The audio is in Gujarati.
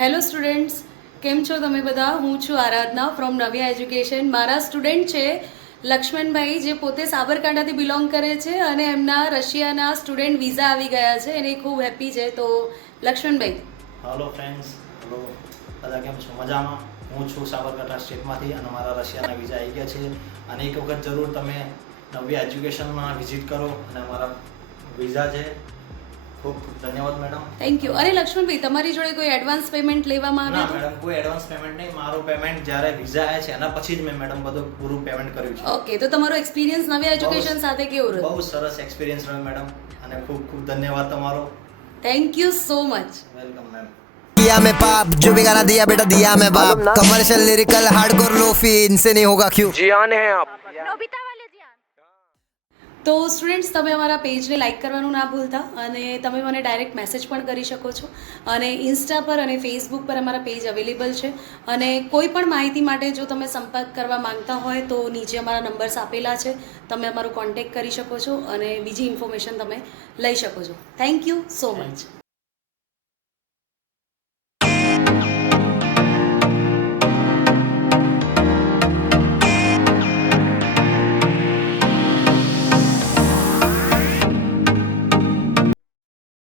હેલો સ્ટુડન્ટ્સ, કેમ છો તમે બધા? હું છું આરાધના ફ્રોમ નવ્યા એજ્યુકેશન. મારા સ્ટુડન્ટ છે લક્ષ્મણભાઈ, જે પોતે સાબરકાંઠાથી બિલોંગ કરે છે અને એમના રશિયાના સ્ટુડન્ટ વિઝા આવી ગયા છે અને એ ખૂબ હેપી છે. તો લક્ષ્મણભાઈ. હલો ફ્રેન્ડ્સ, હલો બધા, કેમ છો? મજામાં? હું છું સાબરકાંઠા સ્ટેટમાંથી અને મારા રશિયાના વિઝા આવી ગયા છે. અને એક વખત જરૂર તમે નવ્યા એજ્યુકેશનમાં વિઝિટ કરો અને અમારા વિઝા છે. ખૂબ ખૂબ ધન્યવાદ મેડમ. Thank you. અરે લક્ષ્મણભાઈ, તમારી જોડે કોઈ એડવાન્સ પેમેન્ટ લેવામાં ના આવ્યું હતું? મેડમ, કોઈ એડવાન્સ પેમેન્ટ નહીં. મારું પેમેન્ટ જ્યારે વિઝા આવ્યા છે એના પછી જ મેં મેડમ બધું પૂરું પેમેન્ટ કર્યું છે. ઓકે, તો તમારો એક્સપિરિયન્સ નવ્યા એજ્યુકેશન સાથે કેવો રહ્યો? બહુ સરસ એક્સપિરિયન્સ રહ્યો મેડમ, અને ખૂબ ખૂબ ધન્યવાદ તમારો. Thank you so much. Welcome ma'am. किया मैं पाप जो भी गाना दिया बेटा दिया मैं बाप कमर्शियल लिरिकल हार्डकोर लोफी इनसे नहीं होगा क्यों जियान है आप તો સ્ટુડન્ટ્સ, તમે અમારા પેજને લાઇક કરવાનું ના ભૂલતા અને તમે મને ડાયરેક્ટ મેસેજ પણ કરી શકો છો. અને ઇન્સ્ટા પર અને ફેસબુક પર અમારા પેજ અવેલેબલ છે. અને કોઈ પણ માહિતી માટે જો તમે સંપર્ક કરવા માંગતા હોય તો નીચે અમારા નંબર્સ આપેલા છે, તમે અમારો કોન્ટેક્ટ કરી શકો છો અને બીજી ઇન્ફોર્મેશન તમે લઈ શકો છો. Thank you so much.